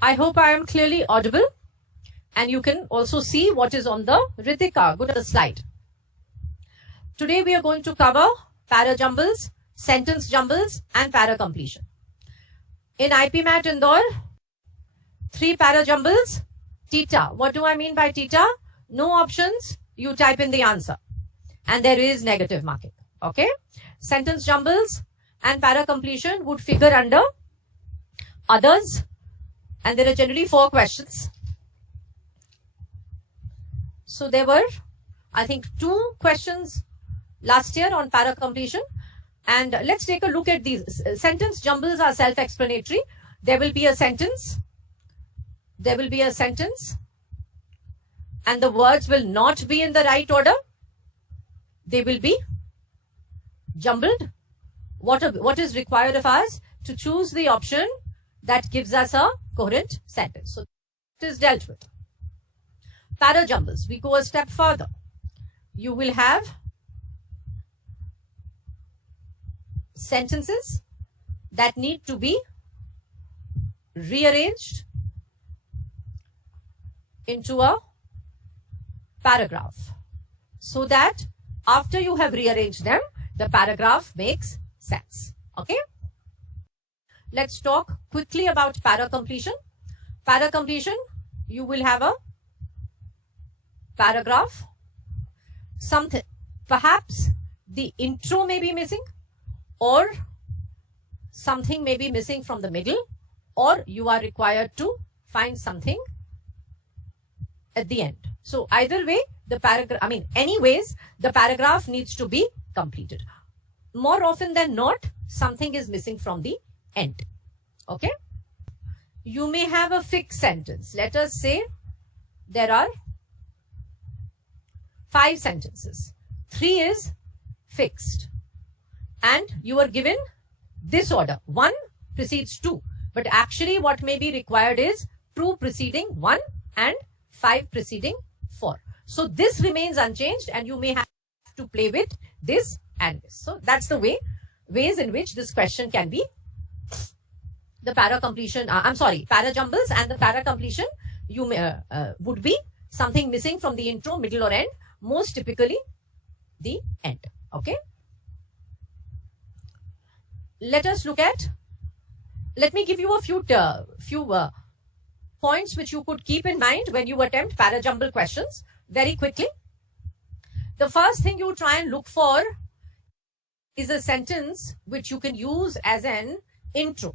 I hope I am clearly audible and you can also see what is on the Ritika. Go to the slide. Today we are going to cover para jumbles, sentence jumbles and para completion. In IPMAT Indore, 3 para jumbles, Tita. What do I mean by Tita? No options, you type in the answer and there is negative marking. Okay. Sentence jumbles and para completion would figure under others and there are generally 4 questions. So there were, I think, 2 questions last year on para completion. And let's take a look at these. Sentence jumbles are self-explanatory. There will be a sentence. There will be a sentence. And the words will not be in the right order. They will be jumbled. What is required of us? To choose the option that gives us a coherent sentence. So it is dealt with. Para jumbles. We go a step further. You will have sentences that need to be rearranged into a paragraph so that after you have rearranged them, the paragraph makes sense. Okay. Let's talk quickly about para completion. Para completion, you will have a paragraph, something, perhaps the intro may be missing or something may be missing from the middle, or you are required to find something at the end. So either way, the paragraph, anyways, the paragraph needs to be completed. More often than not, something is missing from the end. Okay. You may have a fixed sentence. Let us say there are 5 sentences. 3 is fixed. And you are given this order. 1 precedes 2. But actually what may be required is 2 preceding 1 and 5 preceding 4. So this remains unchanged and you may have to play with this and this. So that's the ways in which this question can be. The para completion, para jumbles and the para completion, you may, would be something missing from the intro, middle or end, most typically the end. Okay. Let us look at, let me give you a few points which you could keep in mind when you attempt para jumble questions very quickly. The first thing you try and look for is a sentence which you can use as an intro.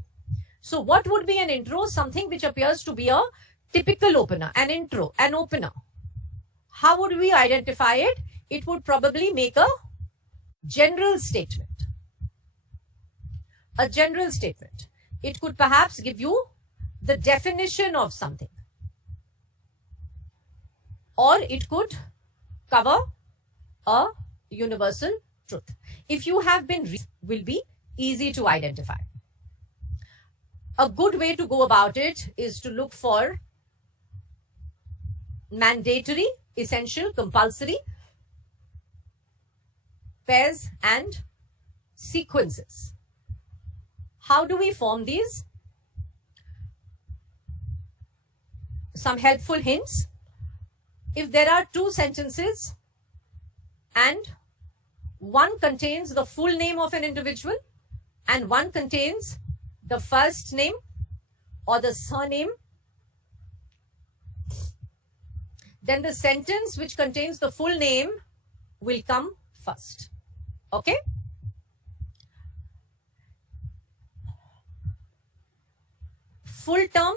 So what would be an intro? Something which appears to be a typical opener, an intro, an opener. How would we identify it? It would probably make a general statement. A general statement. It could perhaps give you the definition of something. Or it could cover a universal truth. If you have been read, will be easy to identify. A good way to go about it is to look for mandatory, essential, compulsory, pairs and sequences. How do we form these? Some helpful hints. If there are 2 sentences and one contains the full name of an individual and one contains the first name or the surname, then the sentence which contains the full name will come first. Okay? Full term,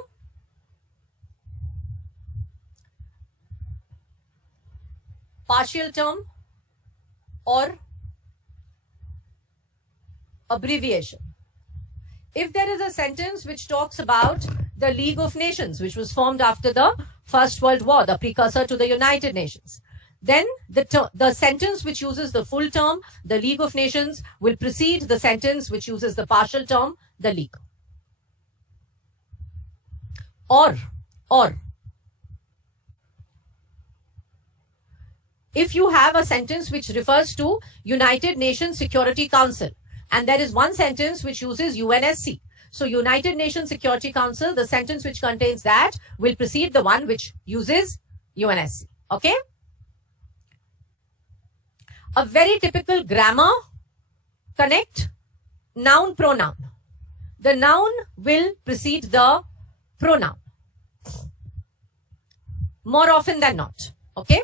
partial term or abbreviation. If there is a sentence which talks about the League of Nations, which was formed after the First World War, the precursor to the United Nations, then the sentence which uses the full term, the League of Nations, will precede the sentence which uses the partial term, the League. Or if you have a sentence which refers to United Nations Security Council and there is one sentence which uses UNSC, So United Nations Security Council, the sentence which contains that will precede the one which uses UNSC. Okay? A very typical grammar connect noun pronoun. The noun will precede the pronoun more often than not. Okay?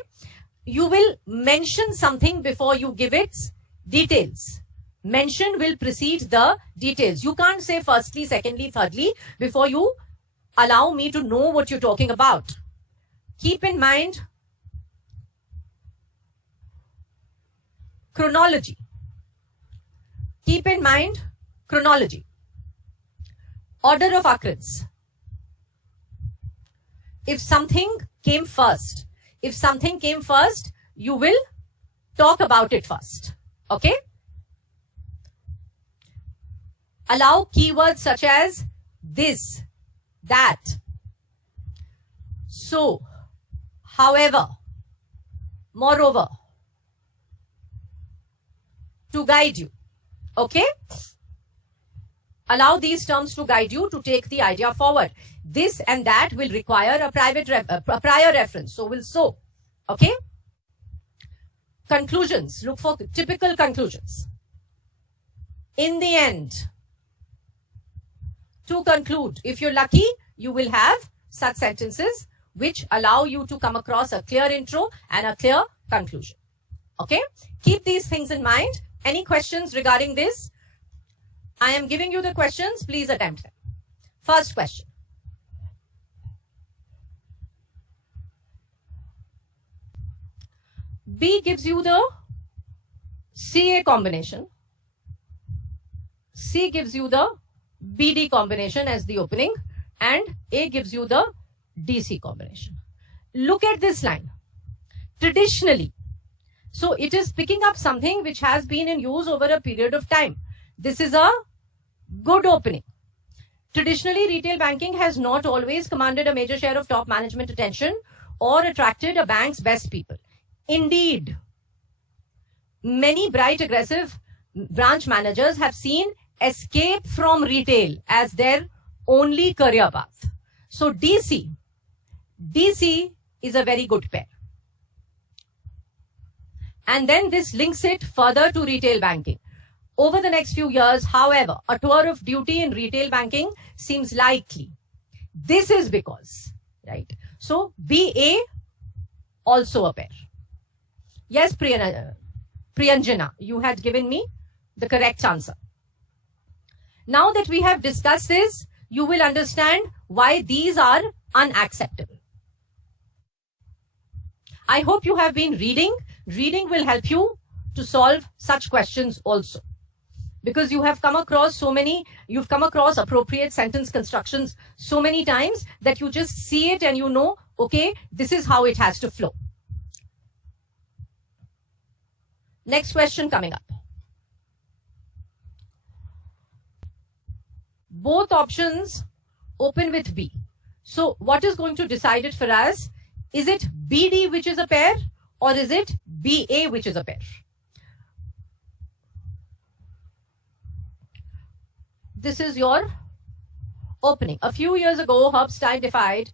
You will mention something before you give its details. Mention will precede the details. You can't say firstly, secondly, thirdly before you allow me to know what you're talking about. Keep in mind chronology. Keep in mind chronology. Order of occurrence. If something came first, you will talk about it first. Okay? Allow keywords such as this, that, so, however, moreover, to guide you. Okay? Allow these terms to guide you to take the idea forward. This and that will require a prior reference. So will so. Okay? Conclusions. Look for typical conclusions. In the end, to conclude, if you're lucky, you will have such sentences which allow you to come across a clear intro and a clear conclusion. Okay? Keep these things in mind. Any questions regarding this? I am giving you the questions. Please attempt them. First question. B gives you the CA combination. C gives you the BD combination as the opening, and A gives you the DC combination. Look at this line. Traditionally, so it is picking up something which has been in use over a period of time. This is a good opening. Traditionally, retail banking has not always commanded a major share of top management attention or attracted a bank's best people. Indeed, many bright, aggressive branch managers have seen escape from retail as their only career path. So DC is a very good pair. And then this links it further to retail banking. Over the next few years, however, a tour of duty in retail banking seems likely. This is because, right? So BA also a pair. Yes, Priyanjana, you had given me the correct answer. Now that we have discussed this, you will understand why these are unacceptable. I hope you have been reading. Reading will help you to solve such questions also. Because you have come across you've come across appropriate sentence constructions so many times that you just see it and you know, okay, this is how it has to flow. Next question coming up. Both options open with B. So what is going to decide it for us? Is it BD which is a pair, or is it BA which is a pair? This is your opening. A few years ago, Herbstein defined,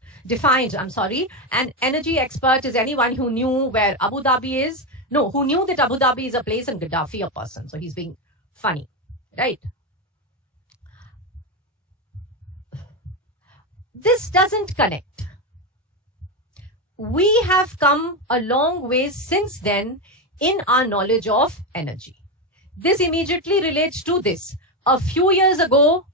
an energy expert is anyone who knew where Abu Dhabi is. No, who knew that Abu Dhabi is a place and Gaddafi a person. So he's being funny, right? This doesn't connect. We have come a long way since then in our knowledge of energy. This immediately relates to this. A few years ago,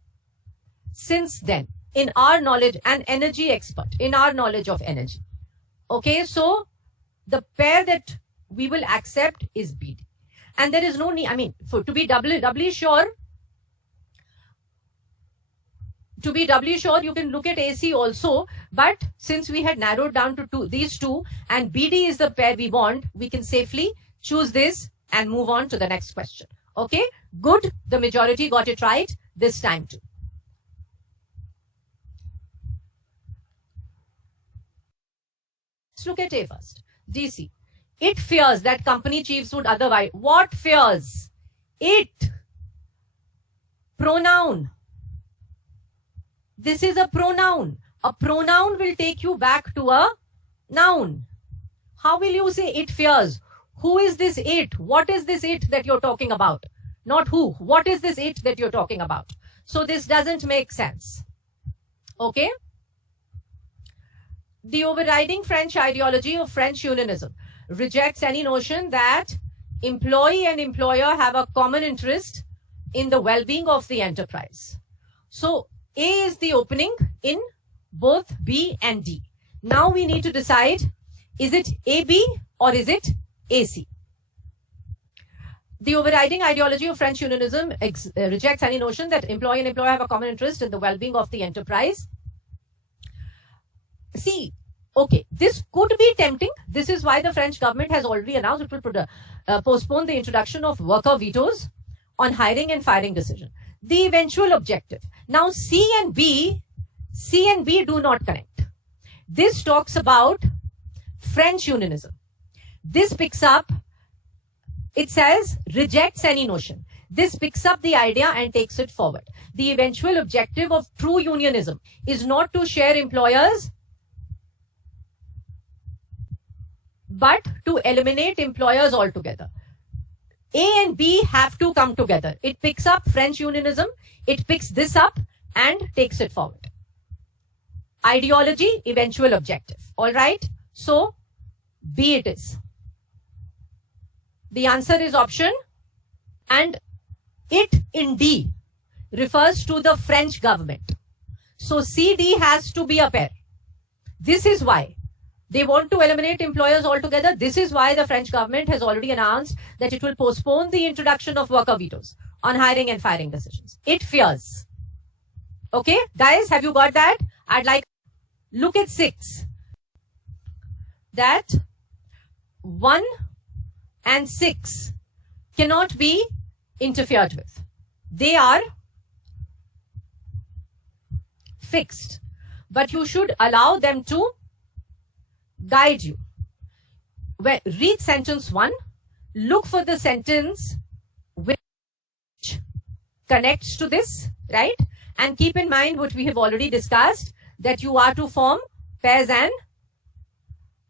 since then, in our knowledge, an energy expert, in our knowledge of energy. Okay, so the pair that we will accept is BD. And there is no need, to be doubly sure, you can look at AC also. But since we had narrowed down to these two, and BD is the pair we want, we can safely choose this and move on to the next question. Okay, good. The majority got it right this time too. Let's look at A first. DC. It fears that company chiefs would otherwise. What fears? It. Pronoun. This is a pronoun. A pronoun will take you back to a noun. How will you say it fears? Who is this it? What is this it that you're talking about? Not who. What is this it that you're talking about? So this doesn't make sense. Okay? The overriding French ideology of French unionism rejects any notion that employee and employer have a common interest in the well-being of the enterprise. So A is the opening in both B and D. Now we need to decide, is it AB or is it AC? The overriding ideology of French unionism rejects any notion that employee and employer have a common interest in the well-being of the enterprise. See, okay, this could be tempting. This is why the French government has already announced it will postpone the introduction of worker vetoes on hiring and firing decision. The eventual objective. Now C and B do not connect. This talks about French unionism. This picks up, it says rejects any notion. This picks up the idea and takes it forward. The eventual objective of true unionism is not to share employers, but to eliminate employers altogether. A and B have to come together. It picks up French unionism, it picks this up and takes it forward. Ideology, eventual objective. All right. So B it is. The answer is option, and it in D refers to the French government. So CD has to be a pair. This is why they want to eliminate employers altogether. This is why the French government has already announced that it will postpone the introduction of worker vetoes on hiring and firing decisions. It fears. Okay, guys, have you got that? I'd like, look at 6. That 1 and 6 cannot be interfered with. They are fixed, but you should allow them to guide you. Read sentence 1, look for the sentence which connects to this, right? And keep in mind what we have already discussed, that you are to form pairs and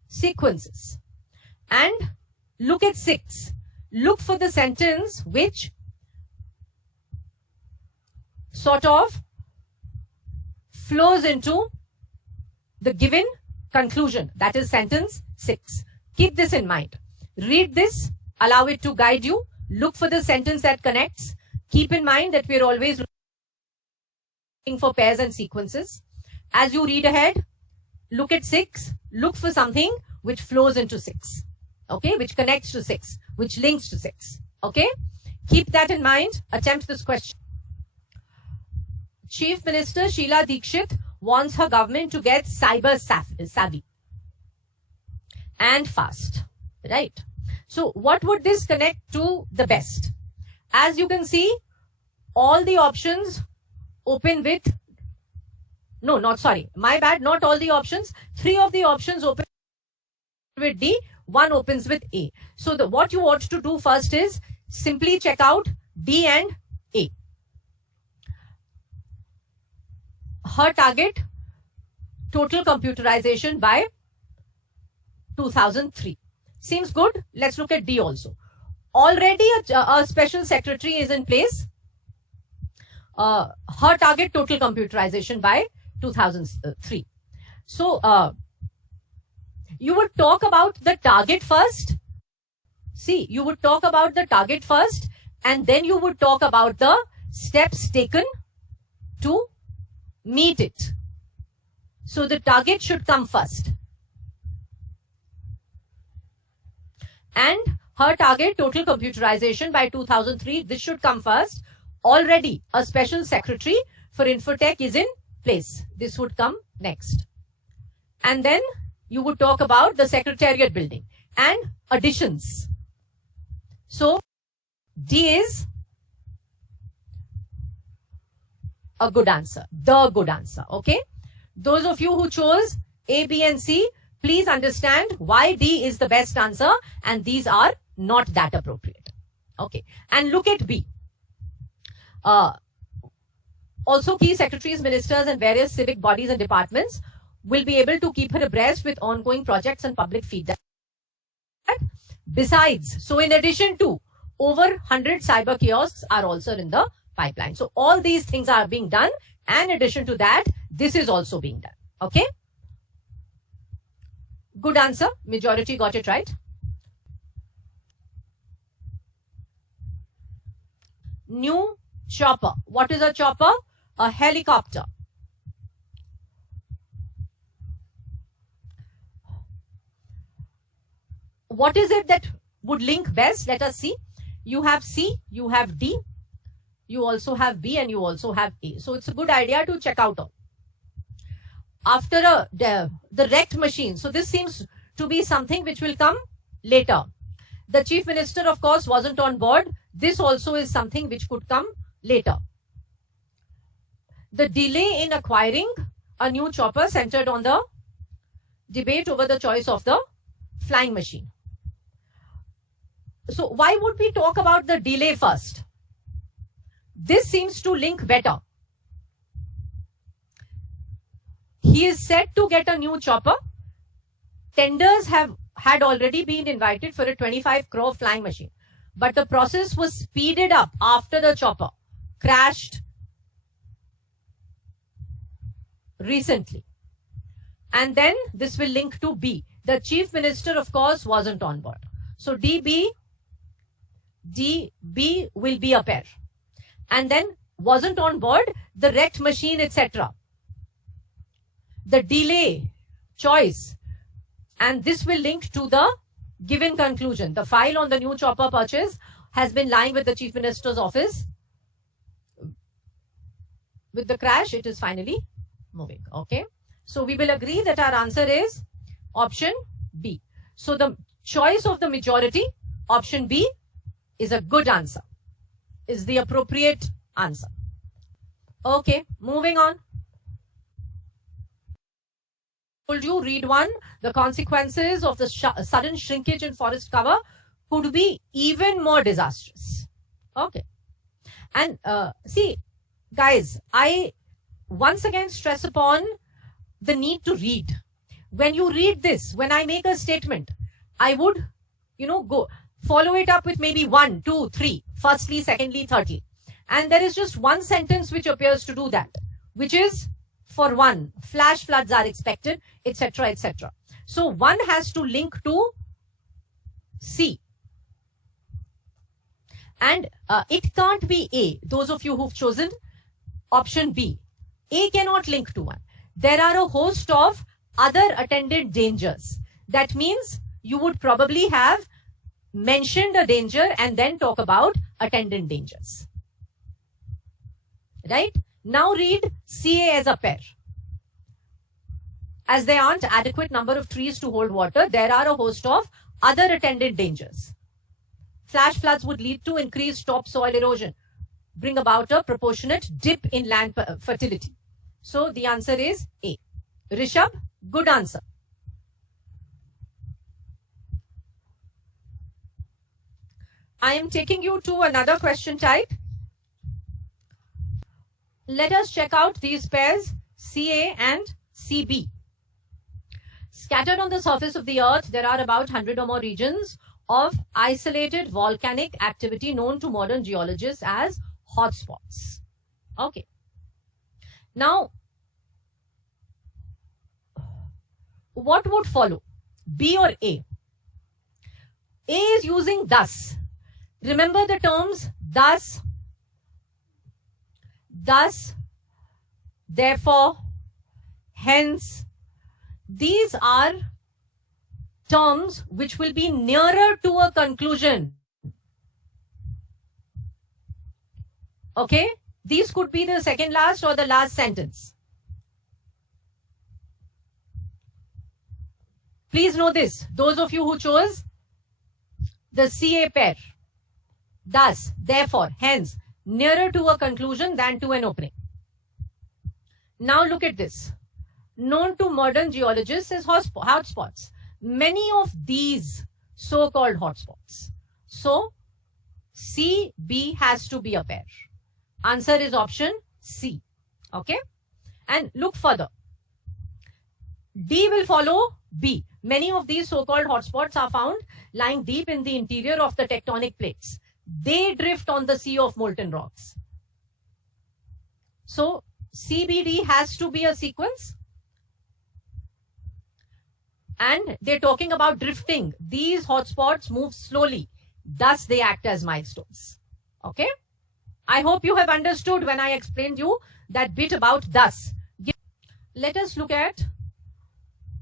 sequences. And look at 6. Look for the sentence which sort of flows into the given conclusion. That is sentence 6. Keep this in mind. Read this, allow it to guide you. Look for the sentence that connects. Keep in mind that we are always looking for pairs and sequences. As you read ahead, look at 6. Look for something which flows into 6. Okay, which connects to 6, which links to 6. Okay, keep that in mind. Attempt this question. Chief Minister Sheila Dikshit wants her government to get cyber savvy and fast, right? So what would this connect to the best? As you can see, all the options open with, no, not sorry, my bad, not all the options. 3 of the options open with D, 1 opens with A. So what you want to do first is simply check out D and A. Her target, total computerization by 2003. Seems good. Let's look at D also. Already a special secretary is in place. Her target, total computerization by 2003. So you would talk about the target first. See, you would talk about the target first, and then you would talk about the steps taken to meet it. So the target should come first. And her target, total computerization by 2003, this should come first. Already a special secretary for Infotech is in place. This would come next. And then you would talk about the Secretariat building and additions. So D is a good answer, the good answer. Okay. Those of you who chose A, B and C, please understand why D is the best answer and these are not that appropriate. Okay. And look at B. Also, key secretaries, ministers, and various civic bodies and departments will be able to keep her abreast with ongoing projects and public feedback. Besides, so in addition to, over 100 cyber kiosks are also in the pipeline. So all these things are being done, and in addition to that, this is also being done. Okay? Good answer. Majority got it right. New chopper. What is a chopper? A helicopter. What is it that would link best? Let us see. You have C, you have D, you also have B, and you also have A. So it's a good idea to check out. After the wrecked machine. So this seems to be something which will come later. The Chief Minister, of course, wasn't on board. This also is something which could come later. The delay in acquiring a new chopper centered on the debate over the choice of the flying machine. So why would we talk about the delay first? This seems to link better. He is set to get a new chopper. Tenders had already been invited for a 25 crore flying machine. But the process was speeded up after the chopper crashed recently. And then this will link to B. The Chief Minister, of course, wasn't on board. So DB will be a pair. And then wasn't on board, the wrecked machine, etc. The delay, choice, and this will link to the given conclusion. The file on the new chopper purchase has been lying with the Chief Minister's office. With the crash, it is finally moving. Okay. So we will agree that our answer is option B. So the choice of the majority, option B, is a good answer, is the appropriate answer. Okay, moving on. Told you, read one. The consequences of the sudden shrinkage in forest cover could be even more disastrous. Okay. And see, guys, I once again stress upon the need to read. When you read this, when I make a statement, I would, go follow it up with maybe 1, 2, 3, firstly, secondly, thirdly. And there is just one sentence which appears to do that, which is, for one, flash floods are expected, etc., etc. So one has to link to C. And it can't be A. Those of you who've chosen option B. A cannot link to one. There are a host of other attendant dangers. That means you would probably have mentioned a danger and then talk about attendant dangers. Right? Now read CA as a pair. As there aren't adequate number of trees to hold water, there are a host of other attendant dangers. Flash floods would lead to increased topsoil erosion, bring about a proportionate dip in land fertility. So the answer is A. Rishabh, good answer. I am taking you to another question type. Let us check out these pairs CA and CB. Scattered on the surface of the earth, there are about 100 or more regions of isolated volcanic activity known to modern geologists as hotspots. Okay. Now, what would follow? B or A? A is using thus. Remember the terms thus, therefore, hence. These are terms which will be nearer to a conclusion. Okay? These could be the second last or the last sentence. Please know this. Those of you who chose the CA pair. Thus, therefore, hence, nearer to a conclusion than to an opening. Now look at this. Known to modern geologists as hotspots. Many of these so-called hotspots. So, C, B has to be a pair. Answer is option C. Okay. And look further. D will follow B. Many of these so-called hotspots are found lying deep in the interior of the tectonic plates. They drift on the sea of molten rocks. So CBD has to be a sequence. And they're talking about drifting. These hotspots move slowly. Thus, they act as milestones. Okay? I hope you have understood when I explained you that bit about thus. Let us look at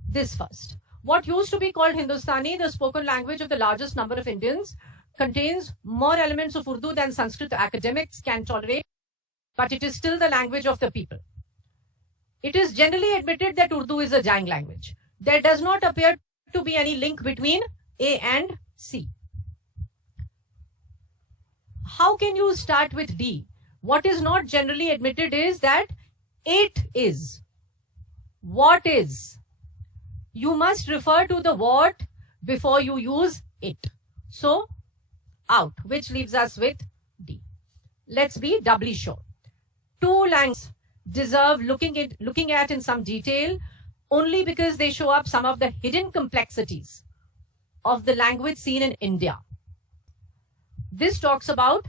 this first. What used to be called Hindustani, the spoken language of the largest number of Indians, contains more elements of Urdu than Sanskrit academics can tolerate, but it is still the language of the people. It is generally admitted that Urdu is a dying language. There does not appear to be any link between A and C. How can you start with D? What is not generally admitted is that it is. What is? You must refer to the what before you use it. So, out, which leaves us with D. Let's be doubly sure. Two languages deserve looking at in some detail only because they show up some of the hidden complexities of the language seen in India. This talks about,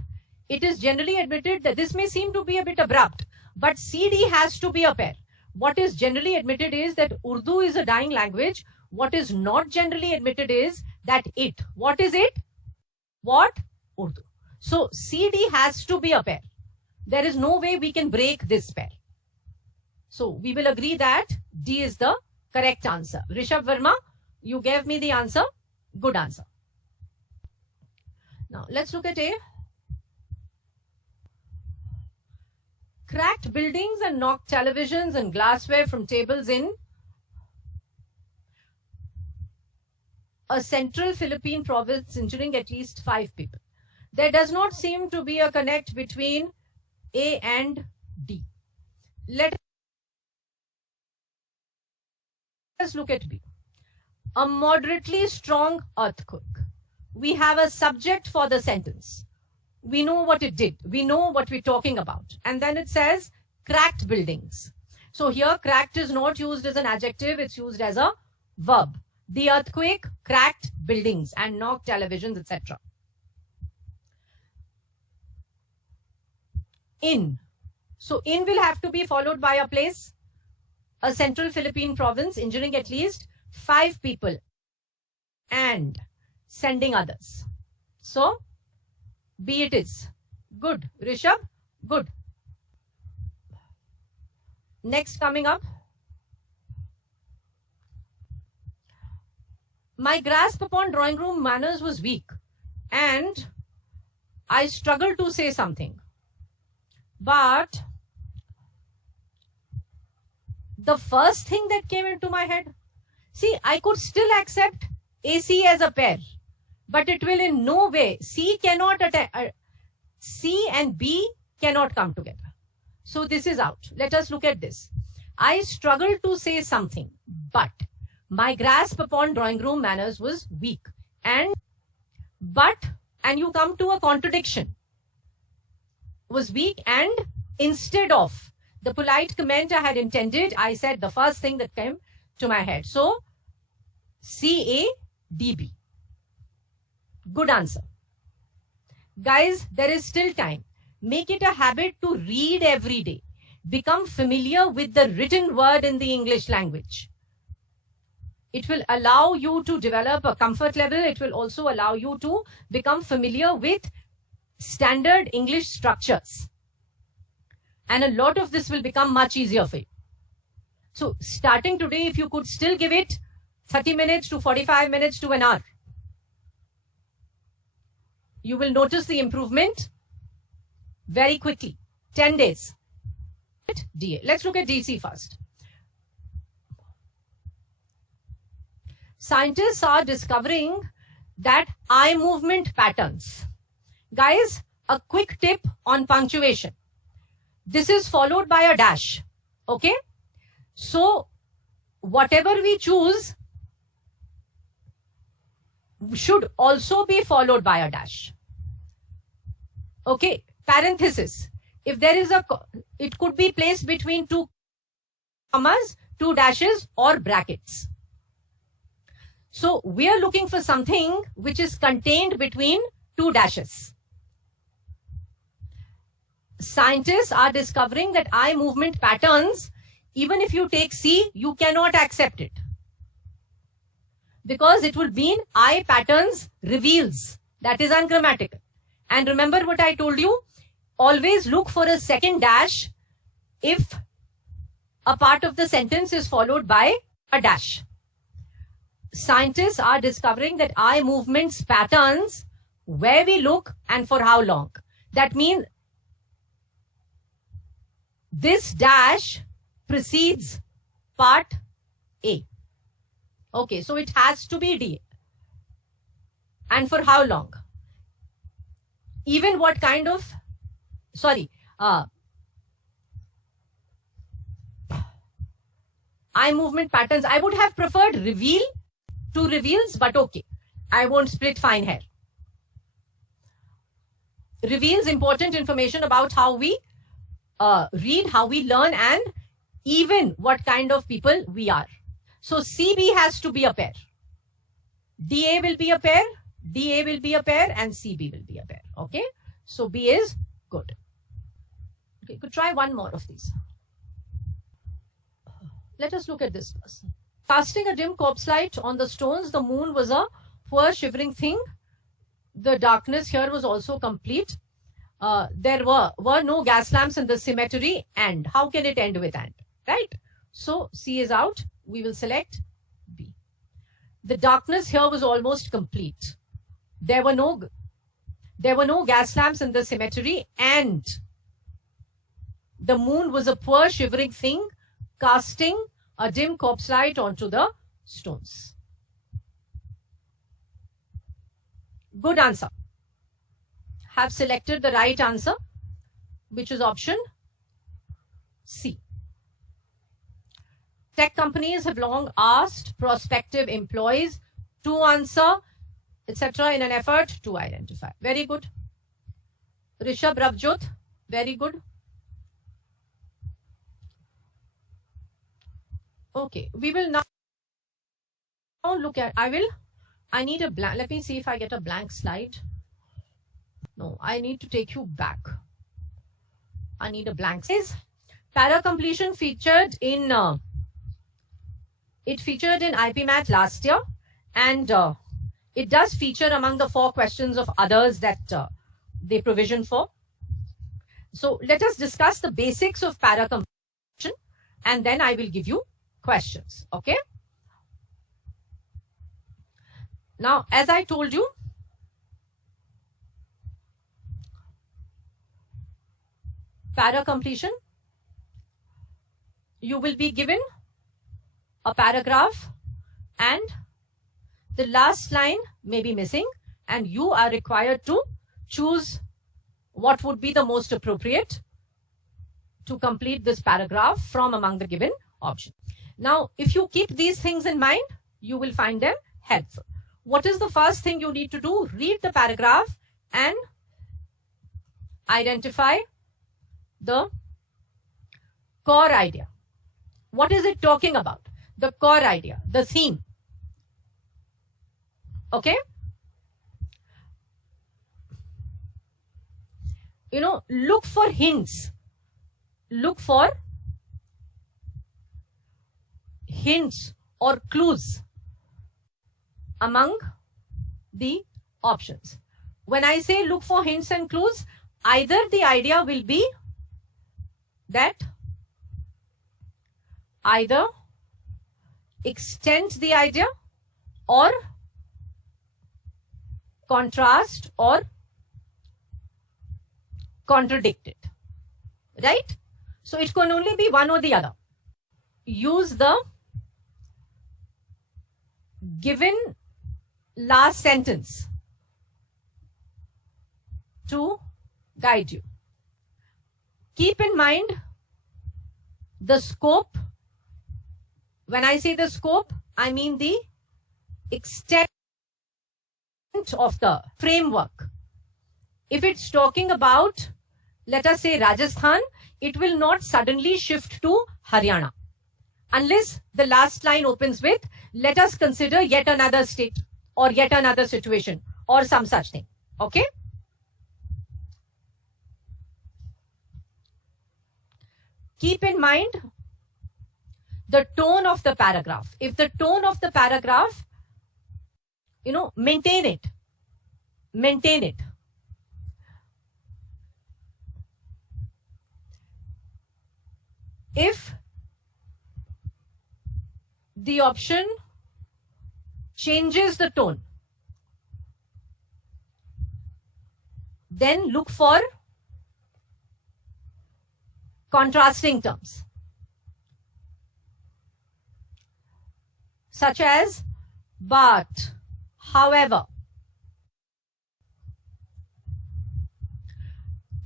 it is generally admitted that this may seem to be a bit abrupt, but CD has to be a pair. What is generally admitted is that Urdu is a dying language. What is not generally admitted is that it. What is it? What? Urdu. So CD has to be a pair. There is no way we can break this pair. So we will agree that D is the correct answer. Rishabh Verma, you gave me the answer. Good answer. Now let's look at A. Cracked buildings and knocked televisions and glassware from tables in a central Philippine province, injuring at least 5 people. There does not seem to be a connect between A and D. Let us look at B. A moderately strong earthquake. We have a subject for the sentence. We know what it did. We know what we're talking about. And then it says cracked buildings. So here cracked is not used as an adjective. It's used as a verb. The earthquake cracked buildings and knocked televisions, etc. In. So in will have to be followed by a place. A central Philippine province, injuring at least 5 people and sending others. So B it is. Good. Rishabh, good. Next coming up. My grasp upon drawing room manners was weak and I struggled to say something. But the first thing that came into my head, see, I could still accept AC as a pair, but it will in no way, C and B cannot come together. So this is out. Let us look at this. I struggled to say something, but my grasp upon drawing room manners was weak. And you come to a contradiction. Was weak and instead of the polite comment I had intended, I said the first thing that came to my head. So CADB. Good answer. Guys, there is still time. Make it a habit to read every day. Become familiar with the written word in the English language. It will allow you to develop a comfort level. It will also allow you to become familiar with standard English structures. And a lot of this will become much easier for you. So starting today, if you could still give it 30 minutes to 45 minutes to an hour, you will notice the improvement very quickly. 10 days. DA. Let's look at DC first. Scientists are discovering that eye movement patterns. Guys, a quick tip on punctuation. This is followed by a dash. Okay? So, whatever we choose should also be followed by a dash. Okay? Parenthesis. if there is it could be placed between two commas, two dashes, or brackets. So we are looking for something which is contained between two dashes. Scientists are discovering that eye movement patterns, even if you take C, you cannot accept it, because it will mean eye patterns reveals. That is ungrammatical. And remember what I told you, always look for a second dash if a part of the sentence is followed by a dash. Scientists are discovering that eye movements patterns, where we look and for how long. That means this dash precedes part A. Okay, so it has to be D. And for how long? Even what kind of, eye movement patterns. I would have preferred reveal to reveals, but okay, I won't split fine hair. Reveals important information about how we read, how we learn, and even what kind of people we are. So CB has to be a pair. DA will be a pair, DA will be a pair, and CB will be a pair. Okay, so B is good. Okay, could try one more of these. Let us look at this first. Casting a dim corpse light on the stones, the moon was a poor shivering thing. The darkness here was also complete. There were no gas lamps in the cemetery, and how can it end with and? Right? So C is out. We will select B. The darkness here was almost complete. There were no gas lamps in the cemetery, and the moon was a poor shivering thing, casting a dim corpse light onto the stones. Good answer. Have selected the right answer, which is option C. Tech companies have long asked prospective employees to answer, etc., in an effort to identify. Very good. Rishabh Ravjot, very good. Okay, we will now look at, I need a blank, let me see if I get a blank slide. No, I need to take you back. I need a blank. Para completion featured in, it featured in IPMAT last year, and it does feature among the 4 questions of others that they provision for. So let us discuss the basics of para completion, and then I will give you questions. Okay. Now, as I told you, para completion, you will be given a paragraph and the last line may be missing, and you are required to choose what would be the most appropriate to complete this paragraph from among the given options. Now, if you keep these things in mind, you will find them helpful. What is the first thing you need to do? Read the paragraph and identify the core idea. What is it talking about? The core idea, the theme. Okay? You know, look for hints. Look for hints or clues among the options. When I say look for hints and clues, either the idea will be that either extend the idea or contrast or contradict it, right? So it can only be one or the other. Use the given last sentence to guide you. Keep in mind the scope. When I say the scope, I mean the extent of the framework. If it's talking about let us say Rajasthan, it will not suddenly shift to Haryana. Unless the last line opens with, let us consider yet another state or yet another situation or some such thing. Okay? Keep in mind the tone of the paragraph. If the tone of the paragraph, maintain it. Maintain it. If the option changes the tone, then look for contrasting terms, such as but, however.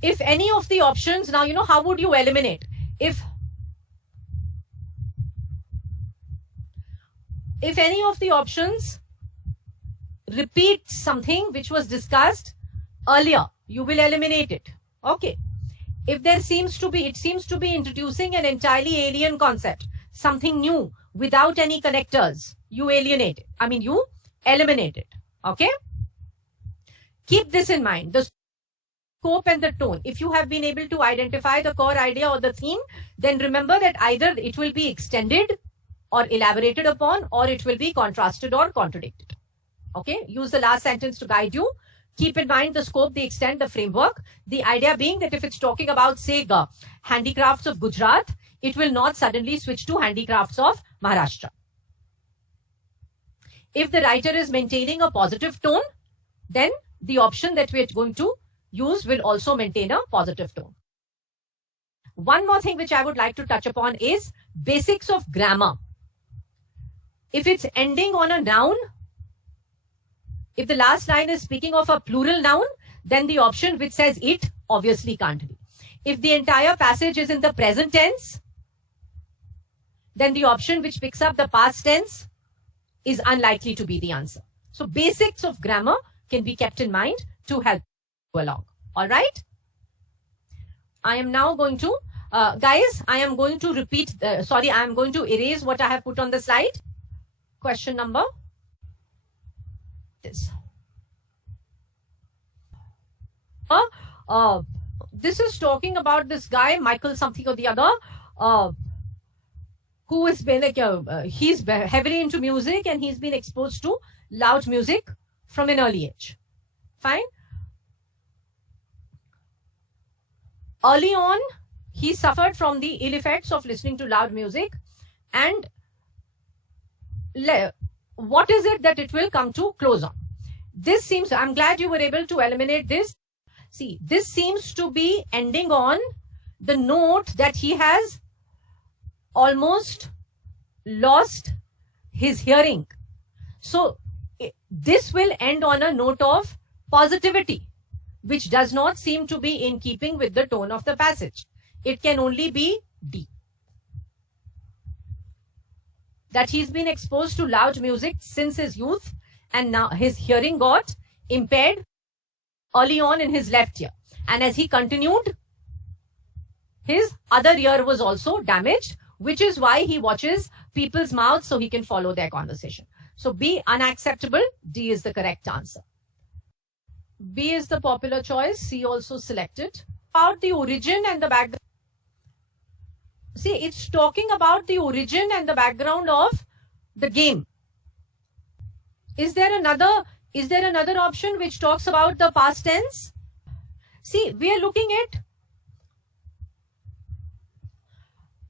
If any of the options, now how would you eliminate? If any of the options repeats something which was discussed earlier, you will eliminate it. Okay. If it seems to be introducing an entirely alien concept, something new without any connectors, you alienate it. You eliminate it. Okay. Keep this in mind. The scope and the tone. If you have been able to identify the core idea or the theme, then remember that either it will be extended or elaborated upon, or it will be contrasted or contradicted. Okay, use the last sentence to guide you. Keep in mind the scope, the extent, the framework. The idea being that if it's talking about, say, handicrafts of Gujarat, it will not suddenly switch to handicrafts of Maharashtra. If the writer is maintaining a positive tone, then the option that we're going to use will also maintain a positive tone. One more thing which I would like to touch upon is basics of grammar. If it's ending on a noun, if the last line is speaking of a plural noun, then the option which says it obviously can't be. If the entire passage is in the present tense, then the option which picks up the past tense is unlikely to be the answer. So basics of grammar can be kept in mind to help you along. All right? I am now going to, guys, I am going to repeat, I am going to erase what I have put on the slide. Question number this. This is talking about this guy, Michael something or the other, who has been he's heavily into music and he's been exposed to loud music from an early age. Fine. Early on, he suffered from the ill effects of listening to loud music, and what is it that it will come to close on? This seems, I'm glad you were able to eliminate this. See, this seems to be ending on the note that he has almost lost his hearing. So this will end on a note of positivity, which does not seem to be in keeping with the tone of the passage. It can only be D. That he's been exposed to loud music since his youth, and now his hearing got impaired early on in his left ear. And as he continued, his other ear was also damaged, which is why he watches people's mouths so he can follow their conversation. So B, unacceptable. D is the correct answer. B is the popular choice. C also selected. About the origin and the background. See, it's talking about the origin and the background of the game. Is there another option which talks about the past tense? See, we are looking at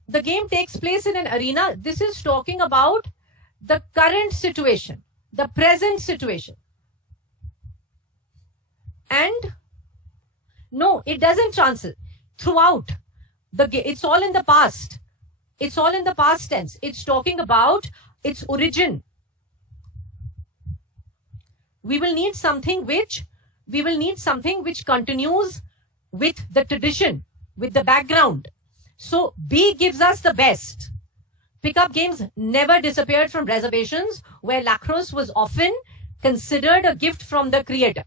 the game takes place in an arena. This is talking about the current situation, the present situation. And no, it doesn't translate throughout. It's all in the past. It's all in the past tense. It's talking about its origin. We will need something which continues with the tradition, with the background. So B gives us the best. Pickup games never disappeared from reservations, where lacrosse was often considered a gift from the creator.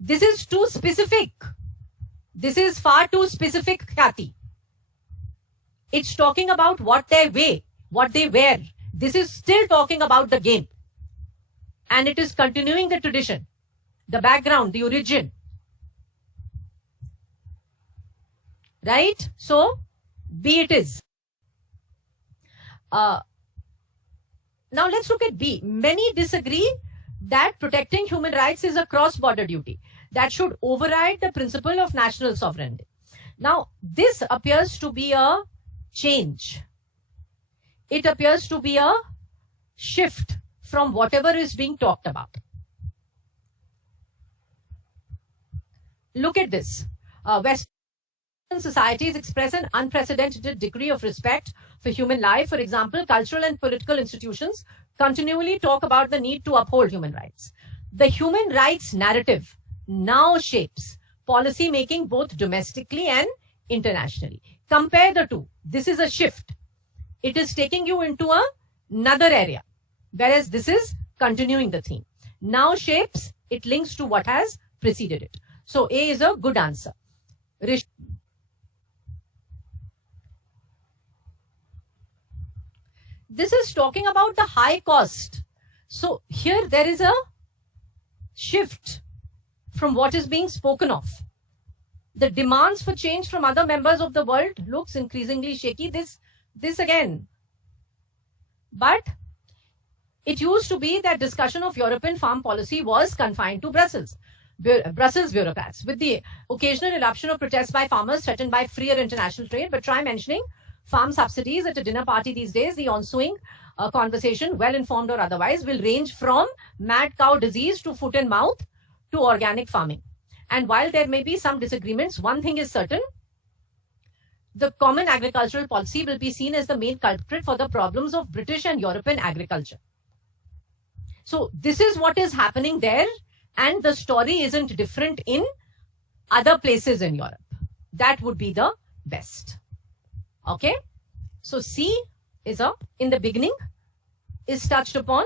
This is too specific. This is far too specific, Khyati. It's talking about what they wear. This is still talking about the game. And it is continuing the tradition, the background, the origin. Right? So, B it is. Now let's look at B. Many disagree that protecting human rights is a cross-border duty that should override the principle of national sovereignty. Now, this appears to be a change. It appears to be a shift from whatever is being talked about. Look at this. Western societies express an unprecedented degree of respect for human life. For example, cultural and political institutions continually talk about the need to uphold human rights. The human rights narrative now shapes policy making both domestically and internationally. Compare the two. This is a shift. It is taking you into another area, whereas this is continuing the theme. Now shapes, it links to what has preceded it. So A is a good answer. This is talking about the high cost. So here there is a shift from what is being spoken of. The demands for change from other members of the world looks increasingly shaky. This again. But it used to be that discussion of European farm policy was confined to Brussels bureaucrats, with the occasional eruption of protests by farmers threatened by freer international trade. But try mentioning farm subsidies at a dinner party these days. The ensuing conversation, well informed or otherwise, will range from mad cow disease to foot and mouth to organic farming. And while there may be some disagreements, one thing is certain: the common agricultural policy will be seen as the main culprit for the problems of British and European agriculture. So this is what is happening there, and the story isn't different in other places in Europe. That would be the best. Okay, so C is in the beginning is touched upon.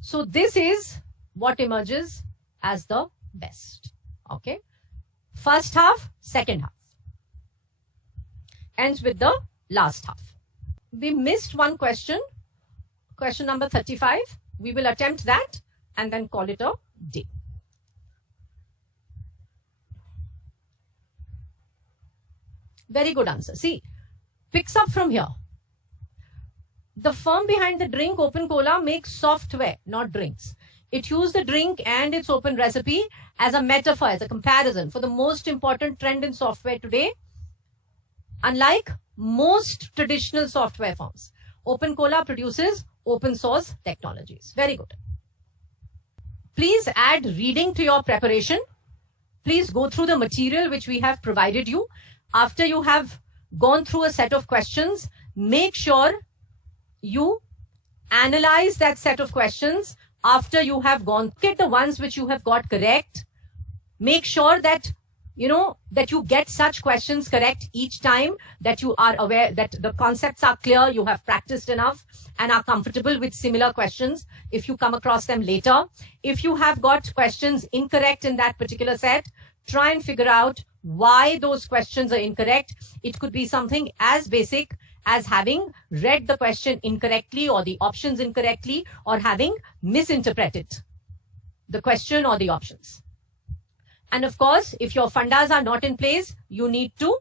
So this is what emerges as the best. Okay, first half, second half, ends with the last half. We missed one question number 35. We will attempt that and then call it a day. Very good answer. See, picks up from here. The firm behind the drink, Open Cola, makes software, not drinks. It used the drink and its open recipe as a metaphor, as a comparison for the most important trend in software today. Unlike most traditional software firms, Open Cola produces open source technologies. Very good. Please add reading to your preparation. Please go through the material which we have provided you. After you have gone through a set of questions, make sure you analyze that set of questions. After you have gone, get the ones which you have got correct. Make sure that that you get such questions correct each time, that you are aware that the concepts are clear, you have practiced enough and are comfortable with similar questions if you come across them later. If you have got questions incorrect in that particular set, try and figure out why those questions are incorrect. It could be something as basic as having read the question incorrectly or the options incorrectly, or having misinterpreted the question or the options. And of course, if your fundas are not in place, you need to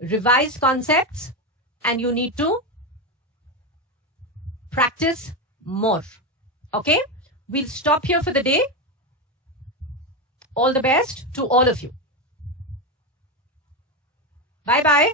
revise concepts and you need to practice more. Okay? We'll stop here for the day. All the best to all of you. Bye-bye.